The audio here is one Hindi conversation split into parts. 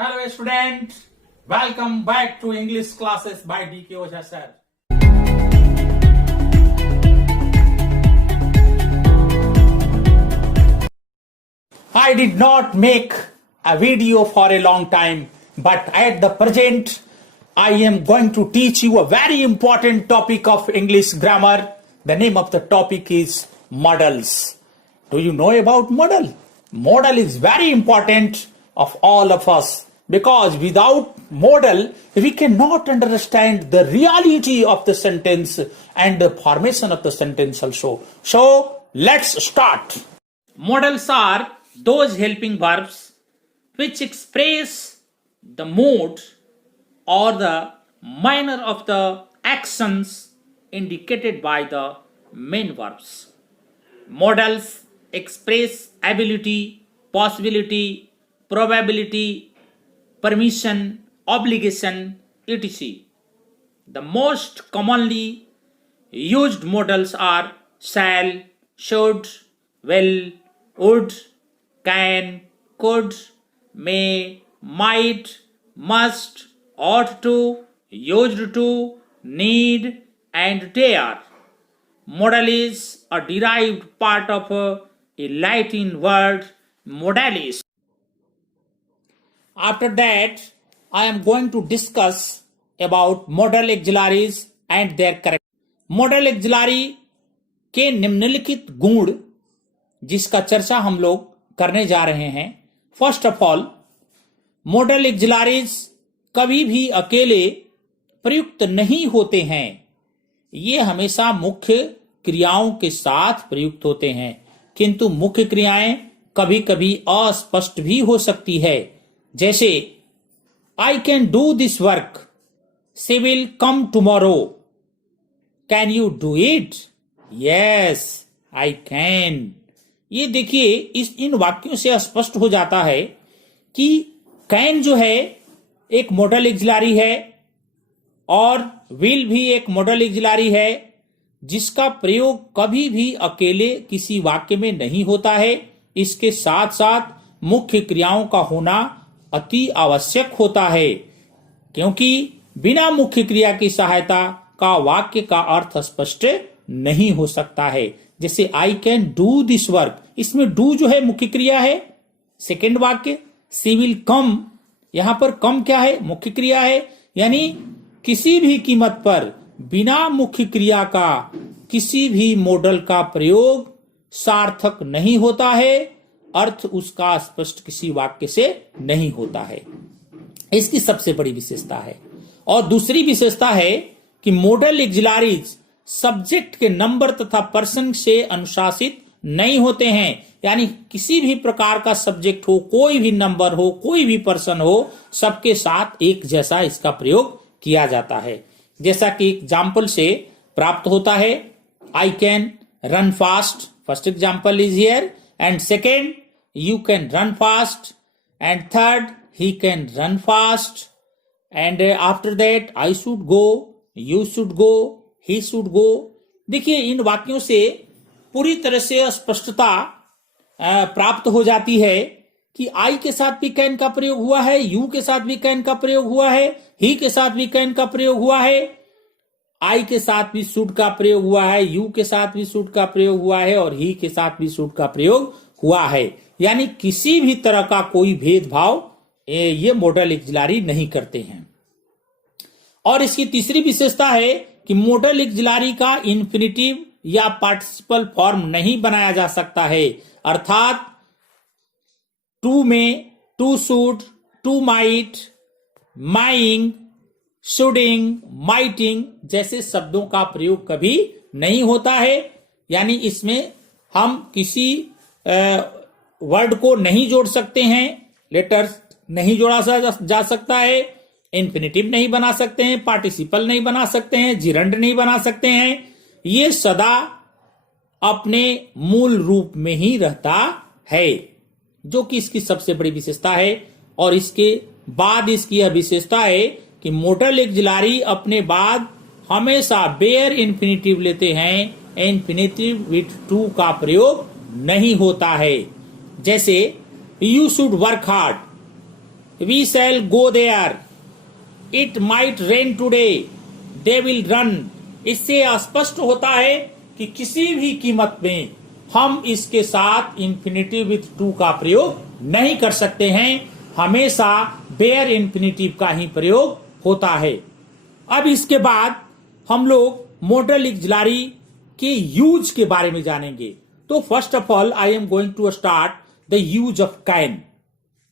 Hello student, welcome back to English classes by DK Oja sir. I did not make a video for a long time, but at the present I am going to teach you a very important topic of English grammar. The name of the topic is modals. Do you know about modal? Modal is very important of all of us because without modal we cannot understand the reality of the sentence and the formation of the sentence also. So let's start. Modals are those helping verbs which express the mode or the manner of the actions indicated by the main verbs. Modals express ability, possibility, probability, permission, obligation, etc. The most commonly used modals are shall, should, will, would, can, could, may, might, must, ought to, used to, need, and dare. Modal is a derived part of a Latin word modalis. After that, I am going to discuss about modal auxiliaries and their character. modal auxiliary के निम्नलिखित गुण जिसका चर्चा हम लोग करने जा रहे हैं. First of all, modal auxiliaries कभी भी अकेले प्रयुक्त नहीं होते हैं. ये हमेशा मुख्य क्रियाओं के साथ प्रयुक्त होते हैं, किंतु मुख्य क्रियाएं कभी कभी अस्पष्ट भी हो सकती है. जैसे I can do this work, she will come tomorrow. Can you do it? Yes I can. ये देखिए, इन वाक्यों से स्पष्ट हो जाता है कि कैन जो है एक modal auxiliary है और विल भी एक modal auxiliary है, जिसका प्रयोग कभी भी अकेले किसी वाक्य में नहीं होता है. इसके साथ साथ मुख्य क्रियाओं का होना अति आवश्यक होता है, क्योंकि बिना मुख्य क्रिया की सहायता का वाक्य का अर्थ स्पष्ट नहीं हो सकता है. जैसे I can do this work, इसमें डू जो है मुख्य क्रिया है. सेकेंड वाक्य शी विल कम, यहां पर कम क्या है? मुख्य क्रिया है. यानी किसी भी कीमत पर बिना मुख्य क्रिया का किसी भी मॉडल का प्रयोग सार्थक नहीं होता है, अर्थ उसका स्पष्ट किसी वाक्य से नहीं होता है. इसकी सबसे बड़ी विशेषता है. और दूसरी विशेषता है कि modal auxiliaries सब्जेक्ट के नंबर तथा पर्सन से अनुशासित नहीं होते हैं. यानी किसी भी प्रकार का सब्जेक्ट हो, कोई भी नंबर हो, कोई भी पर्सन हो, सबके साथ एक जैसा इसका प्रयोग किया जाता है. जैसा कि एग्जाम्पल से प्राप्त होता है, I can run fast. First example is here. And second, you can run fast. And third, he can run fast. And after that, I should go, you should go, he should go. देखिए, इन वाक्यों से पूरी तरह से स्पष्टता प्राप्त हो जाती है कि आई के साथ भी कैन का प्रयोग हुआ है, यू के साथ भी कैन का प्रयोग हुआ है, ही के साथ भी कैन का प्रयोग हुआ है, आई के साथ भी शुड का प्रयोग हुआ है, यू के साथ भी शुड का प्रयोग हुआ है, और ही के साथ भी शुड का प्रयोग हुआ है. यानी किसी भी तरह का कोई भेदभाव ये modal auxiliary नहीं करते हैं. और इसकी तीसरी विशेषता है कि modal auxiliary का इंफिनिटिव या पार्टिसिपल फॉर्म नहीं बनाया जा सकता है. अर्थात टू में टू शुड, टू माइट, माइंग, शुडिंग, माइटिंग जैसे शब्दों का प्रयोग कभी नहीं होता है. यानी इसमें हम किसी वर्ड को नहीं जोड़ सकते हैं, लेटर्स नहीं जोड़ा जा सकता है, इंफिनिटिव नहीं बना सकते हैं, पार्टिसिपल नहीं बना सकते हैं, जिरंड नहीं बना सकते हैं. ये सदा अपने मूल रूप में ही रहता है, जो कि इसकी सबसे बड़ी विशेषता है. और इसके बाद इसकी यह विशेषता है कि modal auxiliary अपने बाद हमेशा बेयर इंफिनिटिव लेते हैं, इंफिनिटिव विथ टू का प्रयोग नहीं होता है. जैसे you should work hard, we shall go there, it might rain today, they will run. इससे स्पष्ट होता है कि किसी भी कीमत में हम इसके साथ इंफिनिटिव विथ टू का प्रयोग नहीं कर सकते हैं, हमेशा बेयर इंफिनिटिव का ही प्रयोग होता है। अब इसके बाद हम लोग मॉडल ऑक्सिलरी के यूज के बारे में जानेंगे। तो first of all I am going to start the use of can.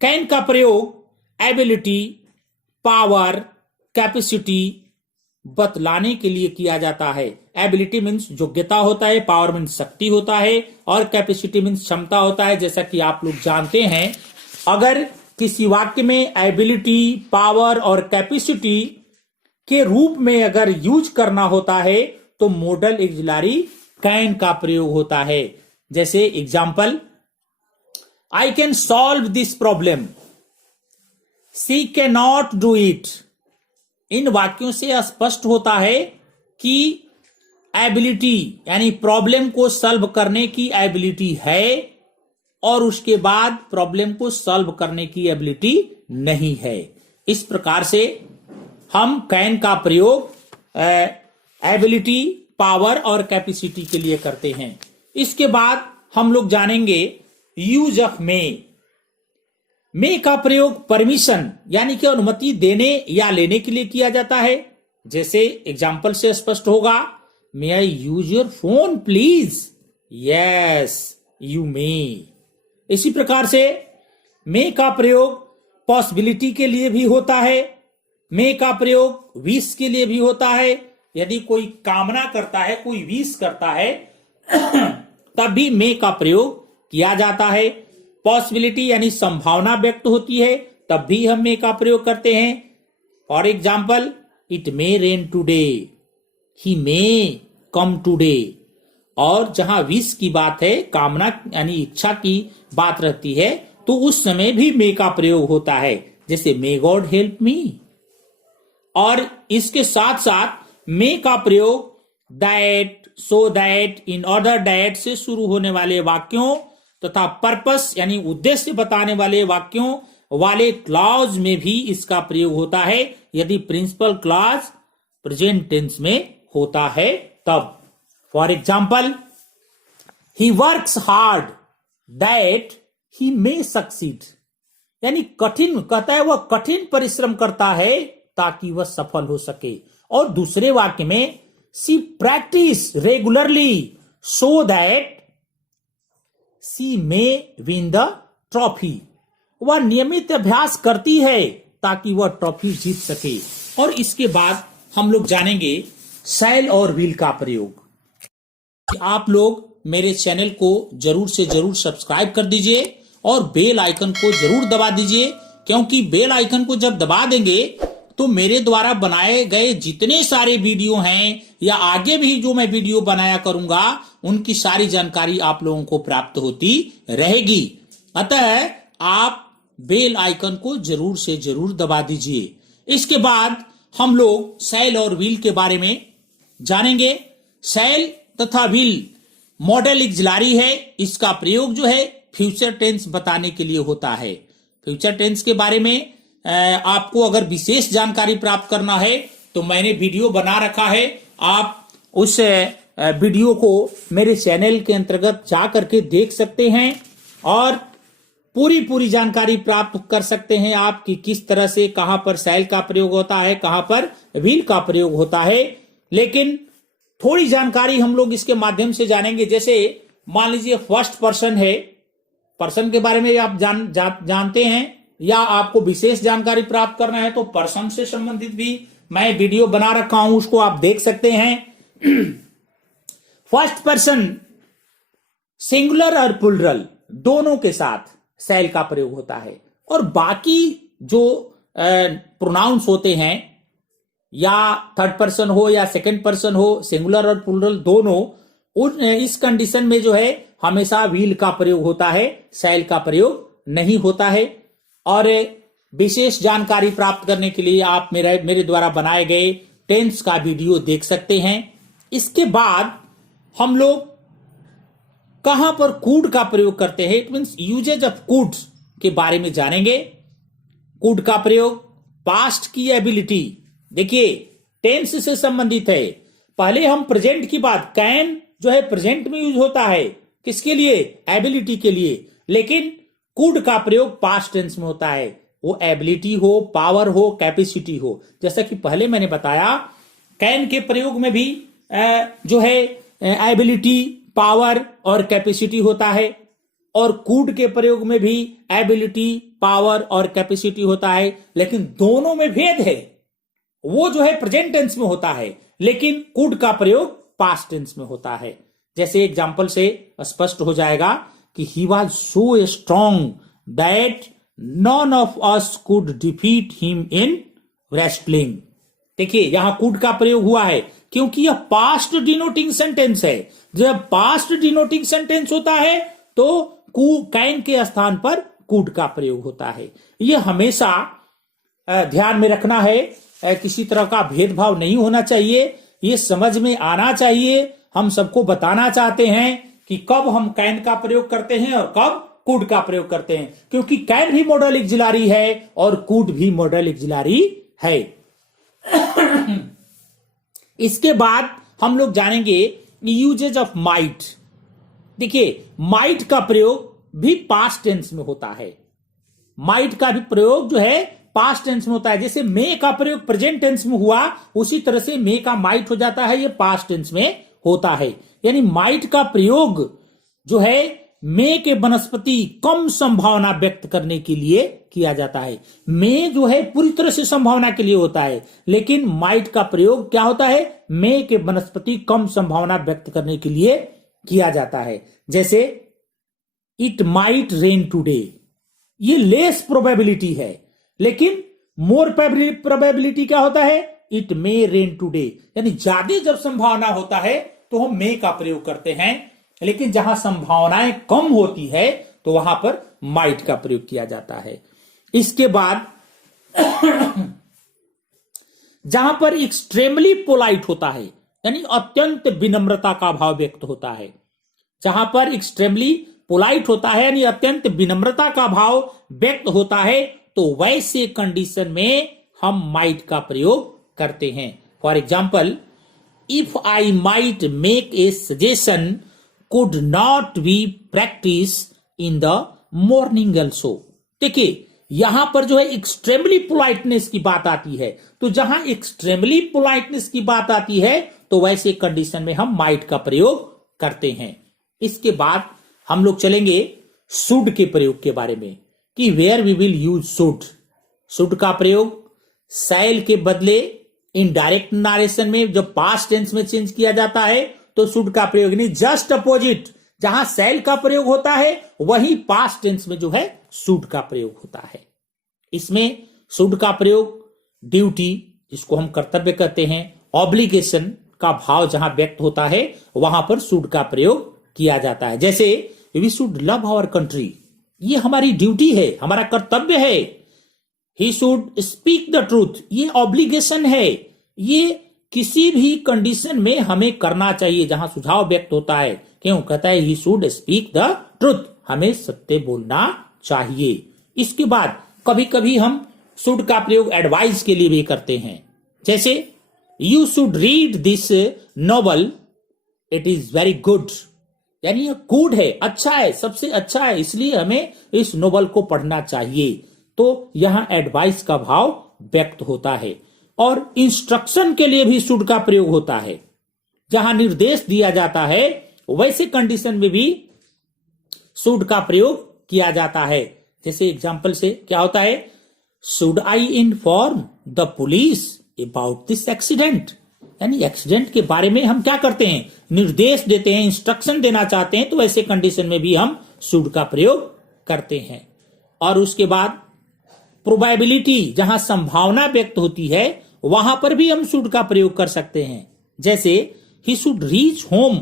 Can का प्रयोग एबिलिटी, पावर, कैपेसिटी बतलाने के लिए किया जाता है। एबिलिटी मीन्स योग्यता होता है, पावर मीन्स शक्ति होता है, और कैपेसिटी मीन्स क्षमता होता है। जैसा कि आप लोग जानते हैं, अगर किसी वाक्य में एबिलिटी, पावर और कैपेसिटी के रूप में अगर यूज करना होता है तो मॉडल ऑक्सिलरी कैन का प्रयोग होता है। जैसे example, I can solve this problem, she can not do it. इन वाक्यों से स्पष्ट होता है कि एबिलिटी यानी प्रॉब्लम को सॉल्व करने की एबिलिटी है और उसके बाद प्रॉब्लम को सॉल्व करने की एबिलिटी नहीं है। इस प्रकार से हम कैन का प्रयोग एबिलिटी, पावर और कैपेसिटी के लिए करते हैं। इसके बाद हम लोग जानेंगे यूज ऑफ मे। मे का प्रयोग परमिशन यानी कि अनुमति देने या लेने के लिए किया जाता है। जैसे एग्जाम्पल से स्पष्ट होगा, may I use your phone please, yes you may. इसी प्रकार से मे का प्रयोग पॉसिबिलिटी के लिए भी होता है, मे का प्रयोग विश के लिए भी होता है। यदि कोई कामना करता है, कोई विश करता है तब भी मे का प्रयोग किया जाता है। पॉसिबिलिटी यानी संभावना व्यक्त होती है, तब भी हम मे का प्रयोग करते हैं। For example, it may rain today, he may come today. और जहां विश की बात है, कामना यानी इच्छा की बात रहती है, तो उस समय भी मे का प्रयोग होता है। जैसे मे गॉड हेल्प मी। और इसके साथ साथ मे का प्रयोग that, so that, in order that से शुरू होने वाले वाक्यों तथा पर्पस यानी उद्देश्य बताने वाले वाक्यों वाले क्लॉज में भी इसका प्रयोग होता है। यदि प्रिंसिपल क्लॉज प्रेजेंट टेंस में होता है तब। For example, he works hard that he may succeed. यानी कठिन, कहता है वह कठिन परिश्रम करता है ताकि वह सफल हो सके। और दूसरे वाक्य में, she practise regularly so that she may win the trophy. वह नियमित अभ्यास करती है ताकि वह ट्रॉफी जीत सके। और इसके बाद हम लोग जानेंगे शैल और विल का प्रयोग। आप लोग मेरे चैनल को जरूर से जरूर सब्सक्राइब कर दीजिए और बेल आइकन को जरूर दबा दीजिए, क्योंकि बेल आइकन को जब दबा देंगे तो मेरे द्वारा बनाए गए जितने सारे वीडियो हैं या आगे भी जो मैं वीडियो बनाया करूंगा, उनकी सारी जानकारी आप लोगों को प्राप्त होती रहेगी। अतः आप बेल आइकन को जरूर से जरूर दबा दीजिए। इसके बाद हम लोग शैल और विल के बारे में जानेंगे। शैल तथा विल मॉडल ऑक्सिलरी है। इसका प्रयोग जो है फ्यूचर टेंस बताने के लिए होता है। फ्यूचर टेंस के बारे में आपको अगर विशेष जानकारी प्राप्त करना है तो मैंने वीडियो बना रखा है। आप उस वीडियो को मेरे चैनल के अंतर्गत जा करके देख सकते हैं और पूरी जानकारी प्राप्त कर सकते हैं आप कि किस तरह से कहां पर शैल का प्रयोग होता है, कहां पर विल का प्रयोग होता है। लेकिन थोड़ी जानकारी हम लोग इसके माध्यम से जानेंगे। जैसे मान लीजिए फर्स्ट पर्सन है, पर्सन के बारे में आप जानते हैं या आपको विशेष जानकारी प्राप्त करना है तो पर्सन से संबंधित भी मैं वीडियो बना रखा हूं, उसको आप देख सकते हैं। फर्स्ट पर्सन सिंगुलर और प्लूरल दोनों के साथ शैल का प्रयोग होता है। और बाकी जो प्रोनाउंस होते हैं, या थर्ड पर्सन हो या सेकंड पर्सन हो, सिंगुलर और प्लूरल दोनों, इस कंडीशन में जो है हमेशा विल का प्रयोग होता है, शैल का प्रयोग नहीं होता है। और विशेष जानकारी प्राप्त करने के लिए आप मेरे द्वारा बनाए गए टेंस का वीडियो देख सकते हैं। इसके बाद हम लोग कहां पर कुड का प्रयोग करते हैं, it means usages of coulds के बारे में जानेंगे। कुड का प्रयोग पास्ट की एबिलिटी, देखिए टेंस से संबंधित है। पहले हम प्रेजेंट की बात, कैन जो है प्रेजेंट में यूज होता है, किसके लिए? एबिलिटी के लिए। लेकिन कुड का प्रयोग पास्ट टेंस में होता है, वो एबिलिटी हो, पावर हो, कैपेसिटी हो। जैसा कि पहले मैंने बताया, कैन के प्रयोग में भी जो है एबिलिटी, पावर और कैपेसिटी होता है, और कुड के प्रयोग में भी एबिलिटी, पावर और कैपेसिटी होता है। लेकिन दोनों में भेद है, वो जो है प्रेजेंट टेंस में होता है, लेकिन कुड का प्रयोग पास्ट टेंस में होता है। जैसे एग्जांपल से स्पष्ट हो जाएगा कि he was so strong that none of us could defeat him in wrestling. देखिए यहां कुड का प्रयोग हुआ है क्योंकि यह पास्ट डिनोटिंग सेंटेंस है। जब पास्ट डिनोटिंग सेंटेंस होता है तो कैन के स्थान पर कुड का प्रयोग होता है। यह हमेशा ध्यान में रखना है, किसी तरह का भेदभाव नहीं होना चाहिए, ये समझ में आना चाहिए। हम सबको बताना चाहते हैं कि कब हम कैन का प्रयोग करते हैं और कब कुड का प्रयोग करते हैं, क्योंकि कैन भी मॉडल ऑक्सिलरी है और कुड भी मॉडल ऑक्सिलरी है। इसके बाद हम लोग जानेंगे यूजेज ऑफ माइट। देखिए माइट का प्रयोग भी पास्ट टेंस में होता है, माइट का भी प्रयोग जो है पास्ट टेंस में होता है। जैसे मे का प्रयोग प्रेजेंट टेंस में हुआ, उसी तरह से मे का माइट हो जाता है, ये पास्ट टेंस में होता है। यानी माइट का प्रयोग जो है मे के वनस्पति कम संभावना व्यक्त करने के लिए किया जाता है। मे जो है पूरी तरह से संभावना के लिए होता है, लेकिन माइट का प्रयोग क्या होता है? मे के वनस्पति कम संभावना व्यक्त करने के लिए किया जाता है। जैसे इट माइट रेन टुडे, ये लेस प्रोबेबिलिटी है, लेकिन मोर प्रोबेबिलिटी क्या होता है? It may rain today. यानी ज्यादा जब संभावना होता है तो हम मे का प्रयोग करते हैं, लेकिन जहां संभावनाएं कम होती है तो वहां पर माइट का प्रयोग किया जाता है। इसके बाद जहां पर एक्सट्रीमली पोलाइट होता है, यानी अत्यंत विनम्रता का भाव व्यक्त होता है, जहां पर एक्सट्रीमली पोलाइट होता है यानी अत्यंत विनम्रता का भाव व्यक्त होता है, तो वैसे कंडीशन में हम माइट का प्रयोग करते हैं। For example, if I might make a suggestion could not be practice in the morning also. देखिए यहां पर जो है एक्सट्रीमली पोलाइटनेस की बात आती है, तो जहां एक्सट्रीमली पोलाइटनेस की बात आती है तो वैसे कंडीशन में हम माइट का प्रयोग करते हैं। इसके बाद हम लोग चलेंगे शुड के प्रयोग के बारे में कि where we will use should. Should का प्रयोग शैल के बदले इनडायरेक्ट नारेशन में जब पास्ट टेंस में चेंज किया जाता है तो शुड का प्रयोग नहीं, जस्ट अपोजिट, जहां शैल का प्रयोग होता है वहीं पास्ट टेंस में जो है शुड का प्रयोग होता है। इसमें शुड का प्रयोग ड्यूटी, जिसको हम कर्तव्य कहते हैं, ऑब्लिगेशन का भाव जहां व्यक्त होता है वहां पर शुड का प्रयोग किया जाता है। जैसे we should love our country, ये हमारी ड्यूटी है, हमारा कर्तव्य है। He should speak the truth, ये ऑब्लिगेशन है, ये किसी भी कंडीशन में हमें करना चाहिए जहां सुझाव व्यक्त होता है। क्यों कहता है he should speak the truth, हमें सत्य बोलना चाहिए। इसके बाद कभी कभी हम शुड का प्रयोग एडवाइस के लिए भी करते हैं। जैसे you should read this novel, it is very good, यानी यह गुड है, अच्छा है, सबसे अच्छा है, इसलिए हमें इस नॉवल को पढ़ना चाहिए। तो यहां एडवाइस का भाव व्यक्त होता है। और इंस्ट्रक्शन के लिए भी शुड का प्रयोग होता है, जहां निर्देश दिया जाता है वैसे कंडीशन में भी शुड का प्रयोग किया जाता है। जैसे एग्जांपल से क्या होता है? Should I inform the police about this accident, यानी एक्सीडेंट के बारे में हम क्या करते हैं? निर्देश देते हैं, इंस्ट्रक्शन देना चाहते हैं, तो ऐसे कंडीशन में भी हम शुड का प्रयोग करते हैं। और उसके बाद प्रोबेबिलिटी, जहां संभावना व्यक्त होती है वहां पर भी हम शुड का प्रयोग कर सकते हैं। जैसे he should reach home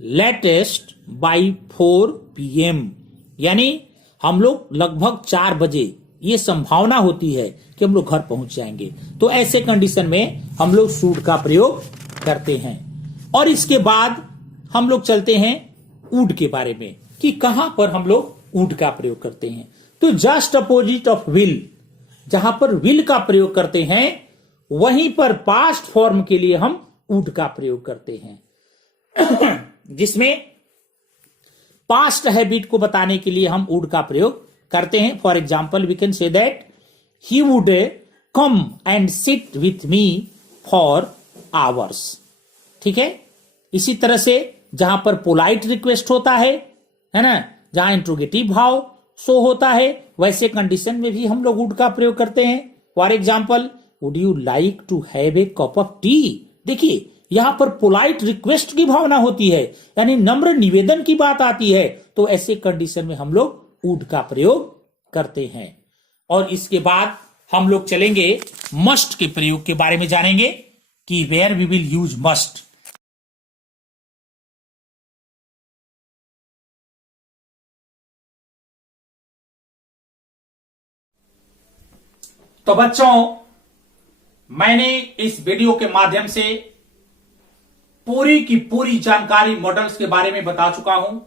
latest by 4 PM, यानी हम लोग लगभग 4 बजे, ये संभावना होती है कि हम लोग घर पहुंच जाएंगे, तो ऐसे कंडीशन में हम लोग शुड का प्रयोग करते हैं। और इसके बाद हम लोग चलते हैं वुड के बारे में कि कहां पर हम लोग वुड का प्रयोग करते हैं। तो जस्ट अपोजिट ऑफ विल, जहां पर विल का प्रयोग करते हैं वहीं पर पास्ट फॉर्म के लिए हम वुड का प्रयोग करते हैं जिसमें पास्ट हैबिट को बताने के लिए हम वुड का प्रयोग करते हैं। For example we can say that he would come and sit with me for hours. ठीक है, इसी तरह से जहां पर पोलाइट रिक्वेस्ट होता है ना, जहां इंट्रोगेटिव भाव शो होता है, वैसे कंडीशन में भी हम लोग वुड का प्रयोग करते हैं। For example would you like to have a cup of tea. देखिए यहां पर पोलाइट रिक्वेस्ट की भावना होती है, यानी नम्र निवेदन की बात आती है, तो ऐसे कंडीशन में हम लोग वुड का प्रयोग करते हैं। और इसके बाद हम लोग चलेंगे मस्ट के प्रयोग के बारे में जानेंगे कि where we will use must. तो बच्चों, मैंने इस वीडियो के माध्यम से पूरी की पूरी जानकारी मॉडल्स के बारे में बता चुका हूं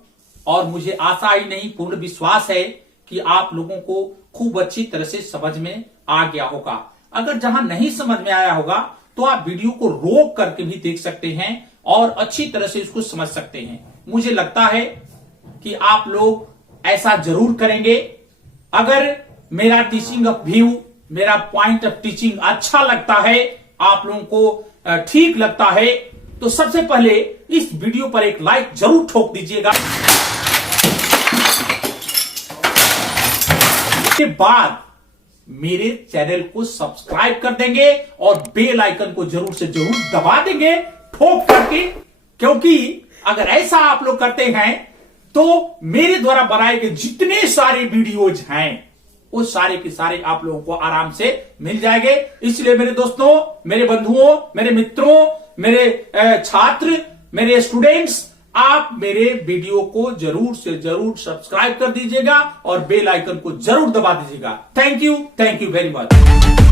और मुझे आशा ही नहीं पूर्ण विश्वास है कि आप लोगों को खूब अच्छी तरह से समझ में आ गया होगा। अगर जहां नहीं समझ में आया होगा तो आप वीडियो को रोक करके भी देख सकते हैं और अच्छी तरह से इसको समझ सकते हैं। मुझे लगता है कि आप लोग ऐसा जरूर करेंगे। अगर मेरा टीचिंग ऑफ व्यू, मेरा पॉइंट ऑफ टीचिंग अच्छा लगता है, आप लोगों को ठीक लगता है, तो सबसे पहले इस वीडियो पर एक लाइक जरूर ठोक दीजिएगा। इसके बाद मेरे चैनल को सब्सक्राइब कर देंगे और बेल आइकन को जरूर से जरूर दबा देंगे ठोक करके, क्योंकि अगर ऐसा आप लोग करते हैं तो मेरे द्वारा बनाए गए जितने सारे वीडियोज हैं वो सारे के सारे आप लोगों को आराम से मिल जाएंगे। इसलिए मेरे दोस्तों, मेरे बंधुओं, मेरे मित्रों, मेरे छात्र, मेरे स्टूडेंट्स, आप मेरे वीडियो को जरूर से जरूर सब्सक्राइब कर दीजिएगा और बेल आइकन को जरूर दबा दीजिएगा। Thank you very much.